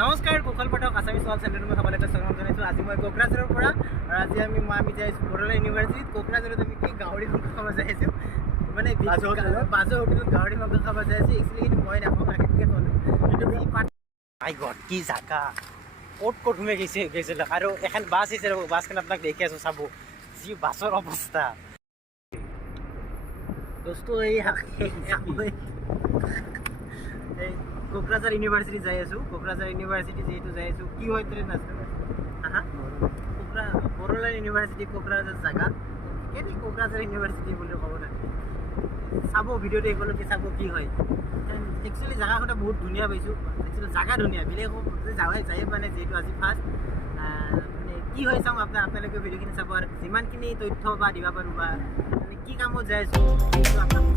নমস্কাৰ কুশল পাঠক Assamese wall চেণ্টাৰত মই সকলোকে স্বাগতম জনাইছোঁ। আজি মই কোকৰাঝাৰৰ পৰা আৰু আজি আমি যাই আছোঁ বড়োলেণ্ড ইউনিভাৰ্চিটিত। কোকৰাঝাৰত আমি কি গাহৰি মাংস খাব যাই আছোঁ, মানে বাজৰ হোটেলত গাহৰি মাংস খাব যাই আছোঁ। একচুৱেলি কিন্তু মই নাখাওঁ, এনেকৈ ক'লোঁ কিন্তু মাই গড কি জাগা, ক'ত সোমাই গৈছিল। আৰু এখন বাছ আহিছে, বাছখন আপোনাক দেখি আছোঁ, চাব যি বাছৰ অৱস্থা। দোস্তো এই কোকৰাঝাৰ ইউনিভাৰ্চিটি যাই আছোঁ। কোকৰাঝাৰ ইউনিভাৰ্চিটি যিহেতু যাই আছোঁ, কি হয় ট্ৰেইন আছে বড়োলেণ্ড ইউনিভাৰ্চিটি কোকৰাঝাৰ জাগা কেনে কোকৰাঝাৰ ইউনিভাৰ্চিটি বুলি ক'ব লাগে। চাব ভিডিঅ'টো একেলগে চাব কি হয়। একচুৱেলি জাগাখনে বহুত ধুনীয়া পাইছোঁ। একচুৱেলি জাগা ধুনীয়া, বেলেগ যাই মানে যিহেতু আজি ফাৰ্ষ্ট মানে কি হয় চাওঁ আপোনালোকে ভিডিঅ'খিনি চাব। আৰু যিমানখিনি তথ্য বা দিব পাৰোঁ বা মানে কি কামত যাই আছোঁ সেইটো আপোনালোকে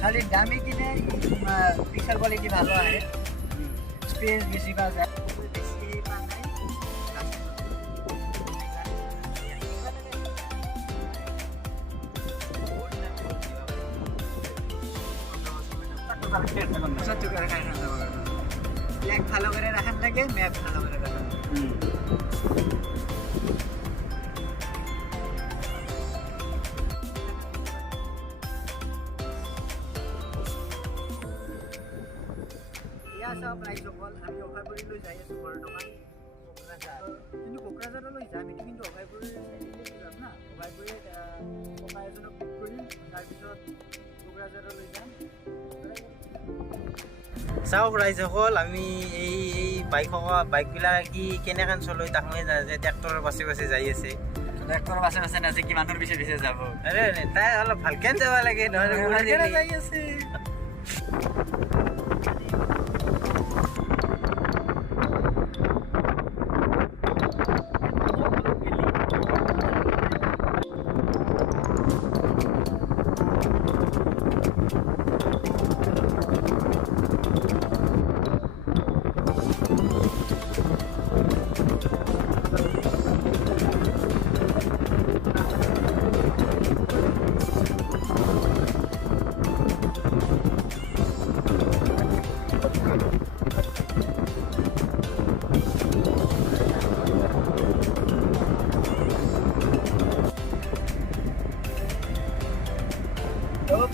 খালি দামি কিনে পিক্সার কোয়ালিটি ভালো আহে, স্পেস বেশি পাওয়া যায়, বেশি পাওয়া যায়। ফ্ল্যাগ ভালো করে রাখার লাগে, ম্যাপ ভালো করে রাখার লাগে। সব ৰাইজসকল আমি অভয়পুৰীলৈ যাই আছোঁ বৰ্তমান কোকৰাঝাৰ। কিন্তু কোকৰাঝাৰলৈ যাম এইটো কিন্তু অভয়পুৰীৰ যাম না, অভয়পুৰীত ককা এজনক বুক কৰিম, তাৰপিছত কোকৰাঝাৰলৈ যাম। চাওক ৰাইজসকল, আমি এই বাইকবিলাক কি কেনেকৈ চলাই তাহোঁহে যে ট্ৰেক্টৰৰ পাছে পাছে যাই আছে। ট্ৰেক্টৰৰ পাছে পাছে নাযায়, কি মানুহৰ পিছে পিছে যাব। আৰে তাই অলপ ভালকৈ যাব লাগে, নহ'লে যাই আছে।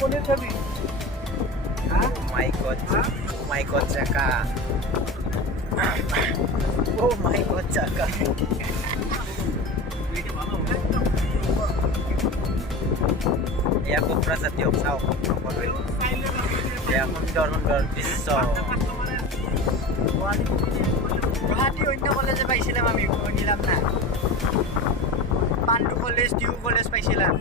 পনির খাবি? Oh my god Jaka. Oh my god Jaka. Ya Koকৰাঝাৰ দিয়ক চাওক, সুন্দৰ দৃশ্য। গুৱাহাটী অন্য কলেজে পাইছিলাম, আমি নিলাম না। পাণ্ডু কলেজ, টিউ কলেজ পাইছিলাম।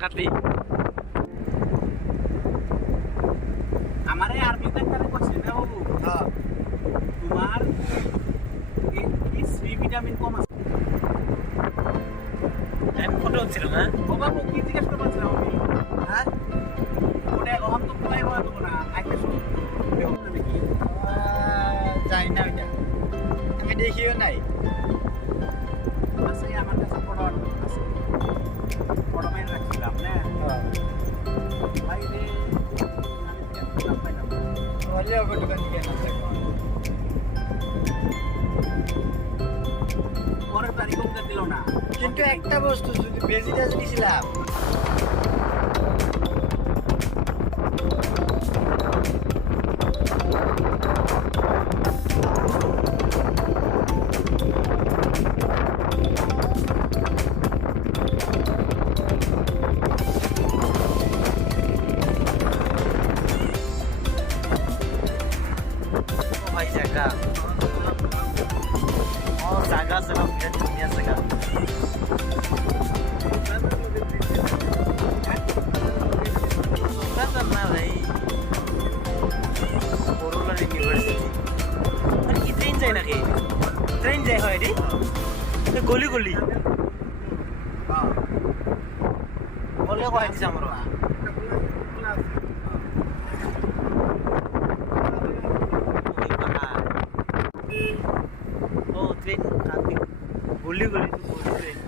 কাটি আমারে আর্মি ডাক্তারে কইছে না বাবু, তোমার এই সি ভিটামিন কম আছে। আমি ফটো ছিল না ও বাবু, কি জিজ্ঞেস করছিলাম আমি? হ্যাঁ ওটা অহম তো কোলাই হওয়া দেবো না, আইতে শুন নাকি যাই না, ওইটা আমি দেখিও নাই। আছে আমার কাছে ফটো আছে, ফটো মাইন রাখছিলাম না ভাই রে। পরের তারিখ দিল না, কিন্তু একটা বস্তু যদি বেজিটা দিয়েছিলাম। জায়গা জায়গা বিরাট ধুনীয়া জায়গা। পুৰা কৰাই দিছে আমাৰ ট্ৰেইন কাটি গলি ট্ৰেইন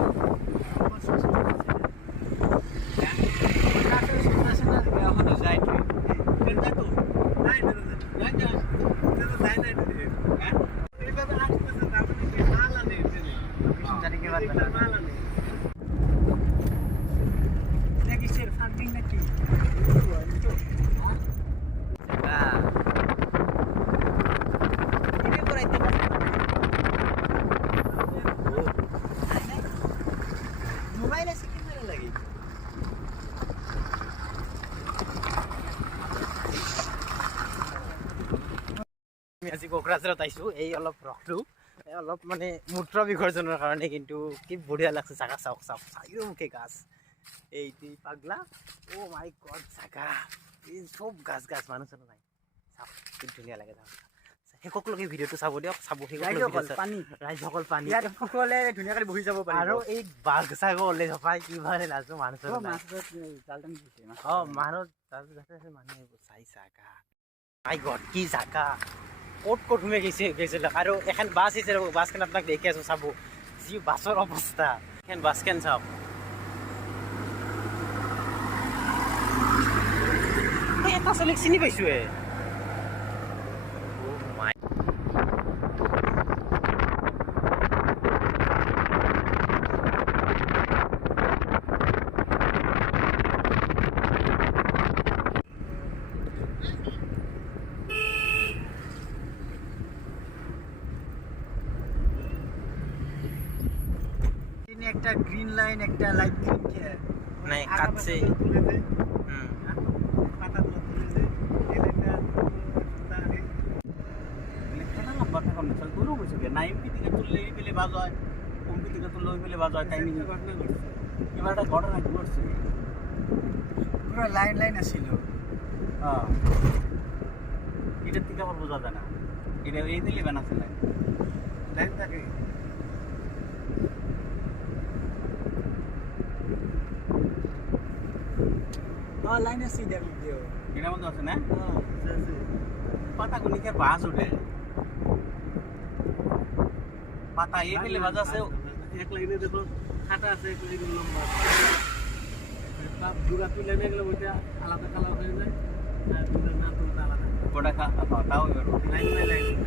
মোবাইল আছে কিমান লাগি আমি আজি কোকৰাঝাৰত আহিছোঁ এই অলপ ৰখলোঁ অলপ মানে মূত্ৰ বিসৰ্জনৰ কাৰণে কিন্তু কি বঢ়িয়া লাগছে জাগা চাওক চাৰিওমুখে গাছ এইটি পাগলা অ' মাই গড জাগা এই চব গাছ মানুহ চানুহ নাই চাওক কি ধুনীয়া লাগে জাগা শেষকলৈকে ভিডিঅ'টো চাব দিয়ক ৰাইজসকল পানী ইয়াত সকলোৱে ধুনীয়াকৈ বহি যাব পাৰে আৰু এই বাঘ চাঘ ওলাই থপাই কিবাৰে লাজো মানুহ মানুহ চাই জাগা মাই গড কি জাগা ক'ত সোমাই গৈছিল আৰু এখন বাছ আহিছে বাছখন আপোনাক দেখি আছোঁ চাব যি বাছৰ অৱস্থা এখন বাছখন চাওক এটা চলিক চিনি পাইছোঁ একটা গ্রিন লাইন একটা লাইট গ্রিন কে নাই কাটছে পাতাগুলো তুলেছে এই লাইনটা তারে লেখাটা লম্বা থাকা না চল দূর হইছে কে নাই এমপি থেকে তুললে এই পেলে বাজ হয় এমপি থেকে তুললে ওই পেলে বাজ হয় টাইমিং ঘটনা ঘটছে এবারটা ঘটনা ঘটছে পুরো লাইন আছিল হ্যাঁ এটা থেকে আবার বোঝা যায় না এটা এই দিলে বানাছে লাইন থাকে লাইন আছে ভিডিও এটা মধ্যে আছে না পাতা কোনিকে বাস উঠে পাতা এই পেলে বাজ আছে এক লাইনে দেখো খাটা আছে কুলি লম্বা তাপ দুরা তুলে নিয়ে গেলে ওইটা আলাদা কালার হয়ে যায় আর দুরা না তুলতে আলাদা কোটা তাও লাইন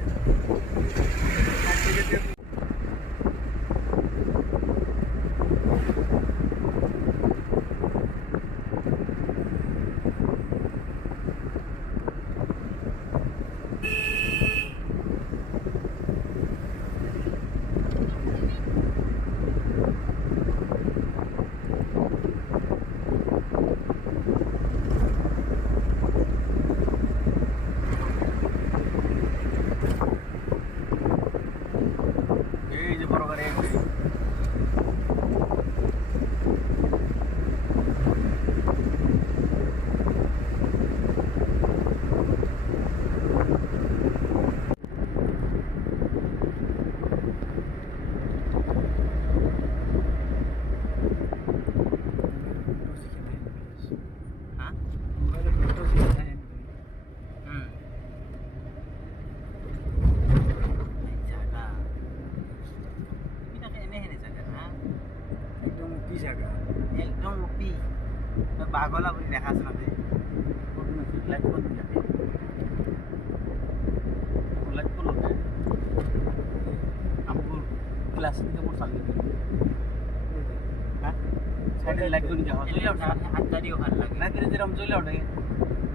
একদম উপি বাঘলা বুলি দেখা আছে নাতে লাইট কোন যাতে লাইট কোন হতে আমকো ক্লাস থেকে মোর সামনে হ্যাঁ সাইডে লাইট কোন যাও চলে ওঠা হাত দাঁড়িয়ে ভালো লাগে না করে যেরকম চলে ওঠে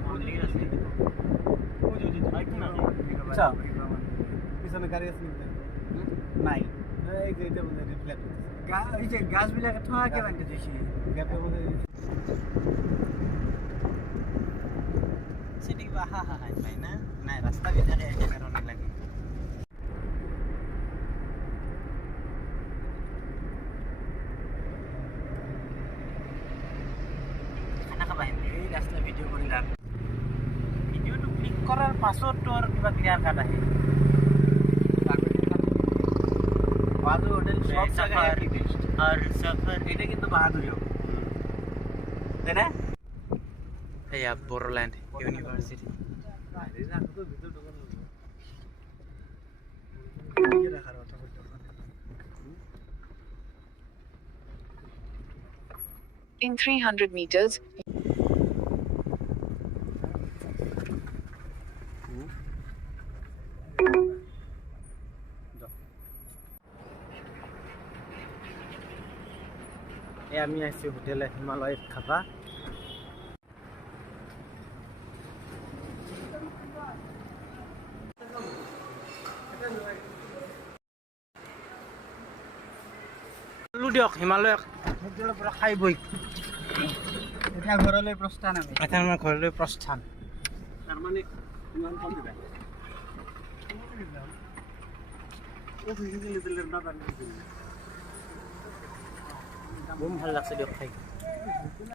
বললি আছে ওই যে বাইক না আচ্ছা পিছনে গাড়ি আছে নাই এই যে এটা মধ্যে রিফ্লেক্ট এই যে গাছবিলাকে ঠোয়া কে বানতে দিছি গ্যাপের মধ্যে সেটি বাহা হাই পাই না না রাস্তা ভিতরে এক কারণে লাগে খানা খাবাই এই রাস্তা ভিডিও করিলাম ভিডিওটো ক্লিক করার পাছত তোর কিবা ক্লিয়ার কাট আহে বাহাদুর হোটেল সব জায়গায় একই বেস্ট আর সফর এটা কিন্তু বাহাদুরিও হয়নে এয়া বড়োলেণ্ড ইউনিভাৰ্চিটি In 300 meters, আমি আইছি হোটেলে হিমালয়ত খাবা দিয়ক হিমালয়ক হোটেলৰ পৰা খাই বই এতিয়া ঘৰলৈ প্ৰস্থান আমি এতিয়া আমাৰ ঘৰলৈ প্ৰস্থান তাৰমানে ইমান কম দিবা বহুত ভাল লাগছে দিয়ক খাই